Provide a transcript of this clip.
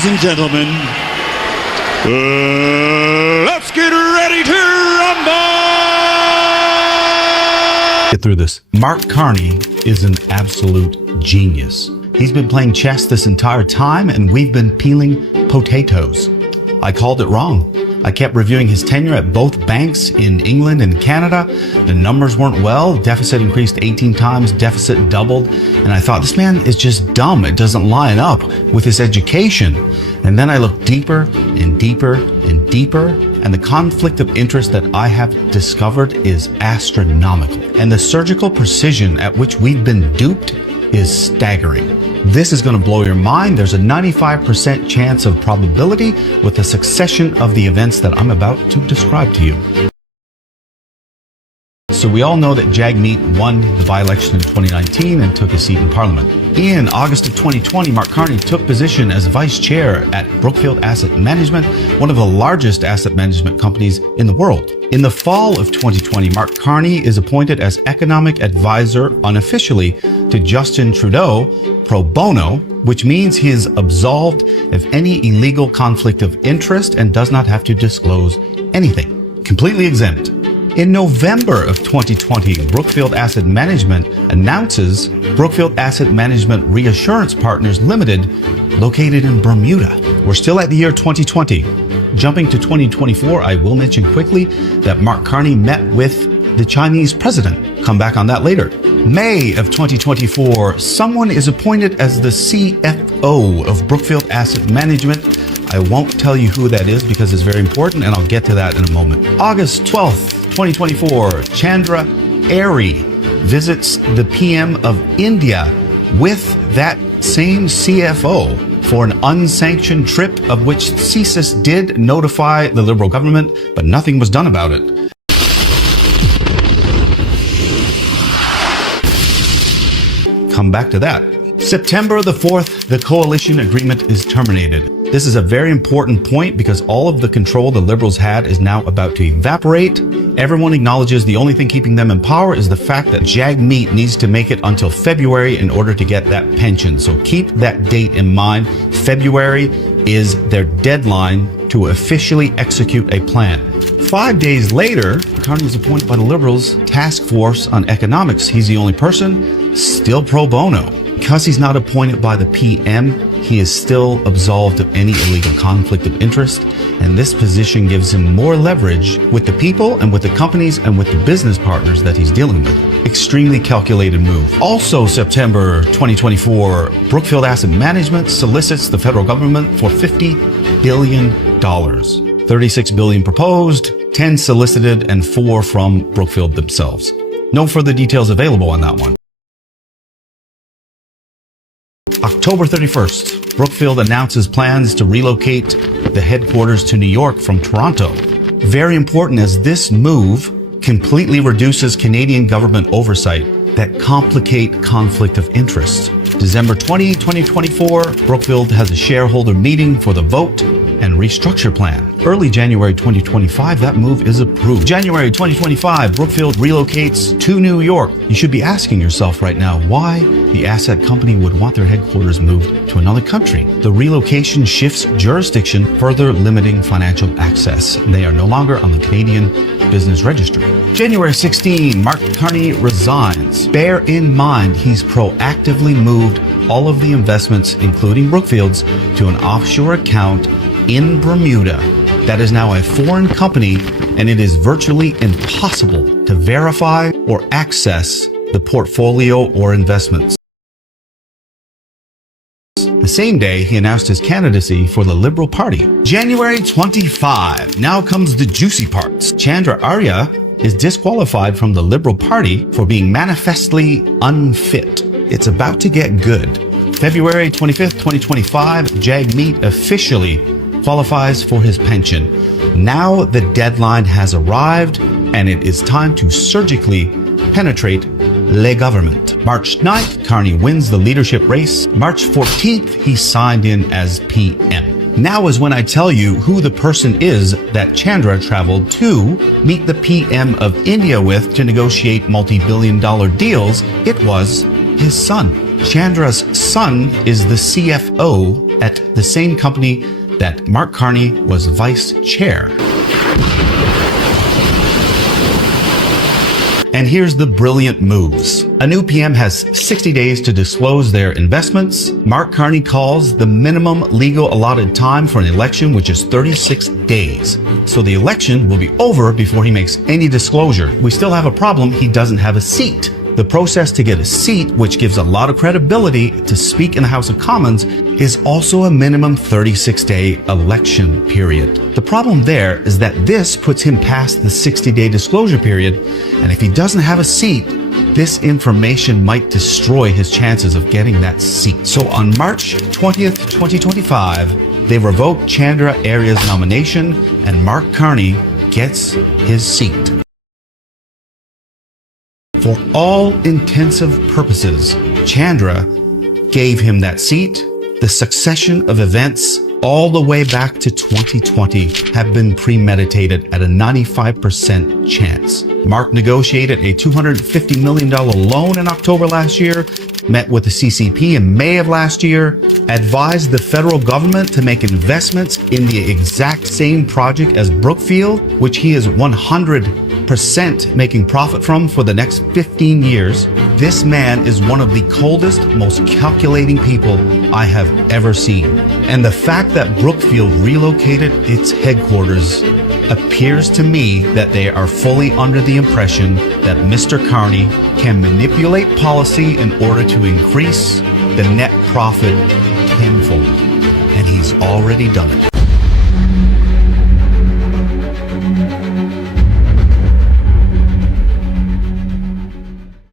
Ladies and gentlemen, let's get ready to rumble! Get through this. Mark Carney is an absolute genius. He's been playing chess this entire time, and we've been peeling potatoes. I called it wrong. I kept reviewing his tenure at both banks in England and Canada. The numbers weren't well. Deficit increased 18 times, deficit doubled. And I thought, this man is just dumb. It doesn't line up with his education. And then I looked deeper and deeper and deeper. And the conflict of interest that I have discovered is astronomical. And the surgical precision at which we've been duped is staggering. This is going to blow your mind. There's a 95% chance of probability with a succession of the events that I'm about to describe to you. So we all know that Jagmeet won the by-election in 2019 and took a seat in Parliament. In August of 2020, Mark Carney took position as vice chair at Brookfield Asset Management, one of the largest asset management companies in the world. In the fall of 2020, Mark Carney is appointed as economic advisor unofficially to Justin Trudeau pro bono, which means he is absolved of any illegal conflict of interest and does not have to disclose anything. Completely exempt. In November of 2020, Brookfield Asset Management announces Brookfield Asset Management Reassurance Partners Limited, located in Bermuda. We're still at the year 2020. Jumping to 2024, I will mention quickly that Mark Carney met with the Chinese president. Come back on that later. May of 2024, someone is appointed as the CFO of Brookfield Asset Management. I won't tell you who that is because it's very important, and I'll get to that in a moment. August 12th, 2024, Chandra Airy visits the PM of India with that same CFO for an unsanctioned trip, of which CSIS did notify the Liberal government, but nothing was done about it. Come back to that. September the 4th, the coalition agreement is terminated. This is a very important point because all of the control the Liberals had is now about to evaporate. Everyone acknowledges the only thing keeping them in power is the fact that Jagmeet needs to make it until February in order to get that pension. So keep that date in mind. February is their deadline to officially execute a plan. 5 days later, Carney is appointed by the Liberals Task Force on Economics. He's the only person still pro bono. Because he's not appointed by the PM, he is still absolved of any illegal conflict of interest, and this position gives him more leverage with the people and with the companies and with the business partners that he's dealing with. Extremely calculated move. Also, September 2024, Brookfield Asset Management solicits the federal government for $50 billion. 36 billion proposed, 10 solicited, and 4 from Brookfield themselves. No further details available on that one. October 31st, Brookfield announces plans to relocate the headquarters to New York from Toronto. Very important, as this move completely reduces Canadian government oversight that complicate conflict of interest. December 20, 2024, Brookfield has a shareholder meeting for the vote and restructure plan. Early January 2025, that move is approved. January 2025, Brookfield relocates to New York. You should be asking yourself right now why the asset company would want their headquarters moved to another country. The relocation shifts jurisdiction, further limiting financial access. They are no longer on the Canadian Business Registry. January 16, Mark Carney resigns. Bear in mind, he's proactively moved all of the investments, including Brookfield's, to an offshore account in Bermuda. That is now a foreign company, and it is virtually impossible to verify or access the portfolio or investments. The same day, he announced his candidacy for the Liberal Party. January 25. Now comes the juicy parts. Chandra Arya is disqualified from the Liberal Party for being manifestly unfit. It's about to get good. February 25th, 2025, Jagmeet officially qualifies for his pension. Now the deadline has arrived, and it is time to surgically penetrate le government. March 9th, Carney wins the leadership race. March 14th, he signed in as PM. Now is when I tell you who the person is that Chandra traveled to meet the PM of India with to negotiate multi-billion-dollar deals. It was his son. Chandra's son is the CFO at the same company that Mark Carney was vice chair. And here's the brilliant moves. A new PM has 60 days to disclose their investments. Mark Carney calls the minimum legal allotted time for an election, which is 36 days. So the election will be over before he makes any disclosure. We still have a problem. He doesn't have a seat. The process to get a seat, which gives a lot of credibility to speak in the House of Commons, is also a minimum 36-day election period. The problem there is that this puts him past the 60-day disclosure period, and if he doesn't have a seat, this information might destroy his chances of getting that seat. So on March 20th, 2025, they revoke Chandra Arya's nomination, and Mark Carney gets his seat. For all intensive purposes, Chandra gave him that seat. The succession of events all the way back to 2020 have been premeditated at a 95% chance. Mark negotiated a $250 million loan in October last year, met with the CCP in May of last year, advised the federal government to make investments in the exact same project as Brookfield, which he is 100% making profit from for the next 15 years. This man is one of the coldest, most calculating people I have ever seen. And the fact that Brookfield relocated its headquarters appears to me that they are fully under the impression that Mr. Carney can manipulate policy in order to increase the net profit tenfold. And he's already done it.